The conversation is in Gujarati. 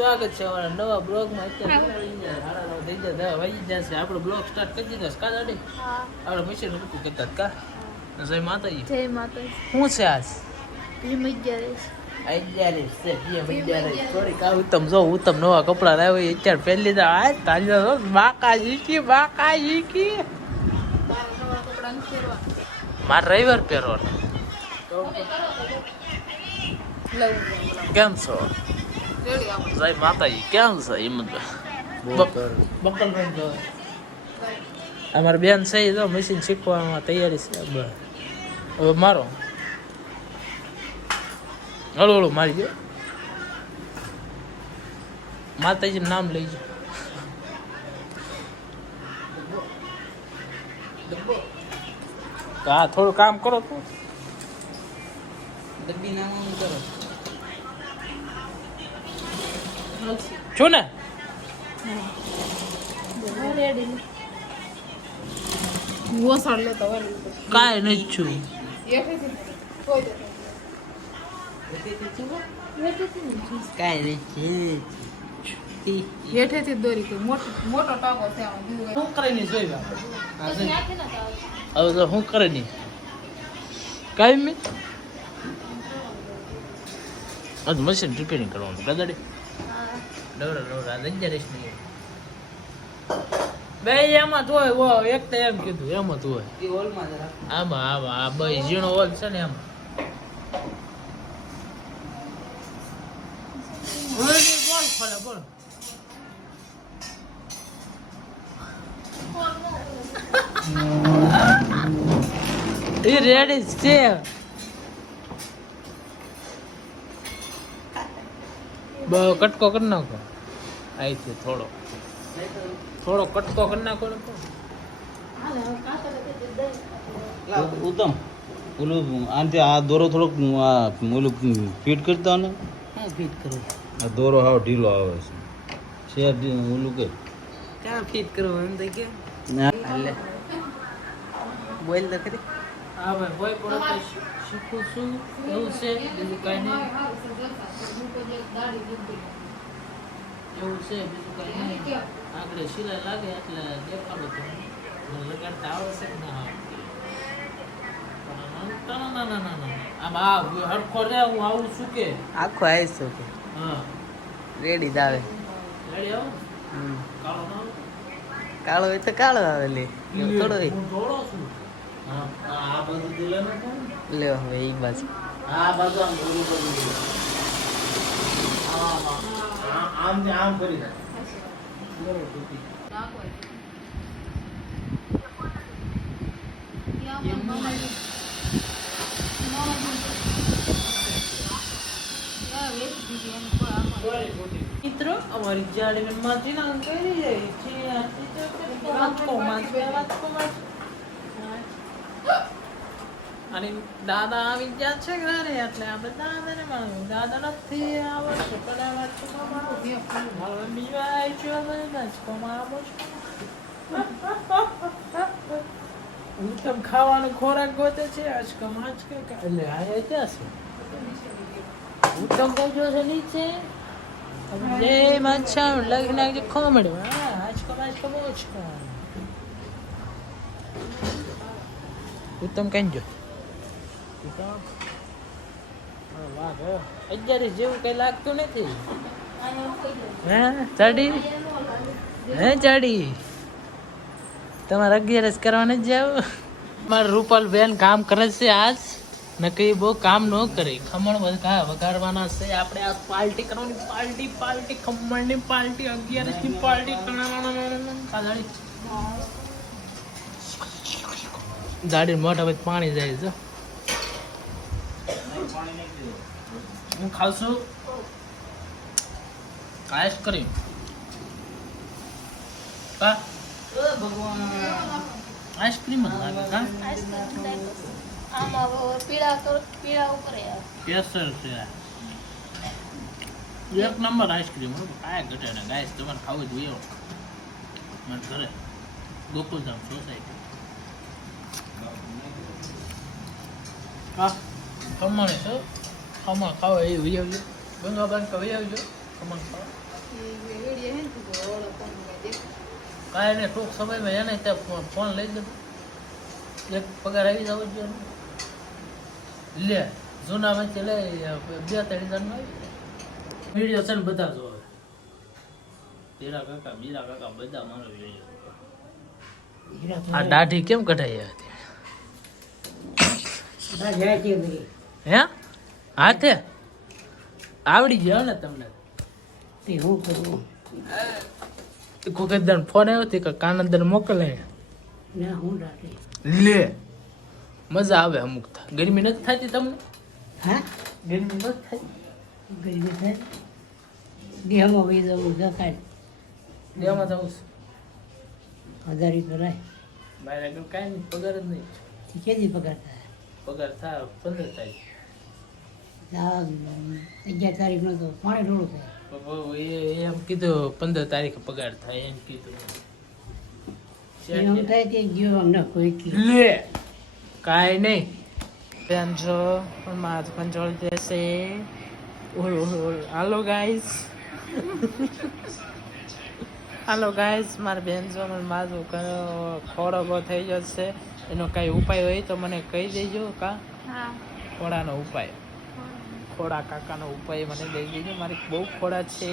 સ્વાગત છે અમારા નવા બ્લોગમાં. અત્યારે થઈ જશે વાગી જશે. આપણો બ્લોગ સ્ટાર્ટ કરી દીધો કા દાડી? આપણે મશીન મૂકી કરતા કા. જય માતાજી. જય માતાજી. શું છે આજ? ઉત્તમ જો ઉત્તમ નવા કપડા લાવ્યો અત્યારે પહેરી લીધા. આ તાજા બાકા શીખી મારે રવિવાર પહેરવાનો. કેમ છો? જય માતાજી. કેમ છે હિંમતભાઈ? અમારી બેન છે જો મશીન શીખવામાં તૈયારી છે. હવે મારો હળુ હળુ મારી ગયો. માતાજી નામ લઈ જાઓ. હા થોડું કામ કરો તો ડબ્બી નામ કરો છું ને. કાંઈ નહીં છું. કાંઈ નહીં હેઠેથી દોરી કોઈ મોટો ટાંકો છે. શું કરે નહીં જોઈ હવે તો શું કરે નહીં કાંઈ મેં આજ મશીન રિપેરિંગ કરવાનું ગદાડી ડવરા લઈ રહીશ નહીં બે એમાં તો હોય એક તો એમ કીધું એમાં તો હોય આમાં આમાં આ બે ઝીણો હોલ છે ને એમાં બોલ ખોલે બોલ એ રેડી છે. બહુ કટકો કરી નાખો અહીંથી થોડો કટકો કરી નાખો ને. ઉત્તમ ઓલું આનાથી આ દોરો થોડોક ઓલું ફિટ કરતા ને. ફિટ કરું આ દોરો હાવ ઢીલો આવે છે ઓલું કે ક્યાં ફિટ કરવું એમ તો કે બોલ તો ખરી. હા ભાઈ બોય પડો તો શીખું છું એવું છે બીજું કાંઈ નહીં. એવું છે બીજું કાંઈ નહીં. આગળ સિલાઈ લાગે એટલે દેખાડો તો લગાડતા આવડશે કે ના આવે. હરખો રે હું આવું છું કે આખો આવીશ છું કે હા રેડી જ આવે. રેડી આવું કાળો ના આવે. કાળો હોય તો કાળો આવે લે થોડો હોય. હું થોડો છું. હા આ બધું દિલે ને લ્યો હવે એ બાજુ આ બાજુ આમ થોડું બધું આમ કરી દે બરોબર ટૂંકી મિત્રો અમારી જાડી માંથી ના કરી જાય છે. અને દાદા આવી ગયા છે ઘરે એટલે આપણે દાદાને માનવું. દાદા નથી આવડશે પણ બીજો ઉત્તમ ખાવાનો ખોરાક ગોતે છે. આજકમ એટલે આ ત્યાં છે ઉત્તમ કહેજો છે નીચે જે માછા લગી નાખજે ખોમડે. આજકમ ઉત્તમ કહેજો. 11 જેવું કઈ લાગતું નથી. હે ચડી તમારે 11 કરવાને જ જાવ. મારા રૂપાલ બેન કામ કરે છે આજ નકરી બહુ કામ ન કરે. ખમણ વઘારવાના છે આપણે. આ પાર્ટી કરવાની પાર્ટી ખમણની પાર્ટી 11 ની પાર્ટી દાડી મોઢા પછી પાણી જાય છે. હું ખાવશું આઈસ્ક્રીમ. આઈસ્ક્રીમ જ લાગે કા કેસર છે એક નંબર આઈસ્ક્રીમ. કાંઈ ઘટે ને ગાઈસ તમારે ખાવું જોઈએ મને ઘરે ગોકુલધામ સોસાયટી. હા ખમણ છે ખમણ ખાવા એ વહી આવજો. ગંગાબાન વહી આવજો ખમણ ખાવા. વેડીએ હે ને તો ઓળો કોણ દેખ કાંઈ નહીં, ટૂંક સમયમાં એને ત્યાં ફોન લઈ દે, એક પગાર આવી જવો જોઈએ ને. લે જૂનામાંથી લઈ 2-3 હજારનો આવી વિડીયો છે ને બધા જોવે. બીરા કાકા બધા મારો વિડીયો. આ દાઢી કેમ કઢાઈ હતી? હે હાથે આવડી ગયો ને તમને? કોકેદાર ફોન આવ્યો હતી કે કાનંદર મોકલે. લે મજા આવે અમુક ગરમી નથી થતી તમને? ગરમી નથી થતી? દેહમાં જવું મારે આગળ કાંઈ નહીં, પગાર જ નહીં. પગાર થાય 15 તારીખ. એમ કીધું 15 તારીખે પગાર થાય એમ કીધું. લે કાંઈ નહીં બેન જો માથ કંટ્રોલ દેશે. હાલો ગાઈસ મારી બેન જો મને માથું ખોડો થઈ જશે. એનો કાંઈ ઉપાય હોય તો મને કહી દેજો. ખોડાનો ઉપાય, ખોડા કાકાનો ઉપાય મને દઈ દેજો. મારી બહુ ખોડા છે.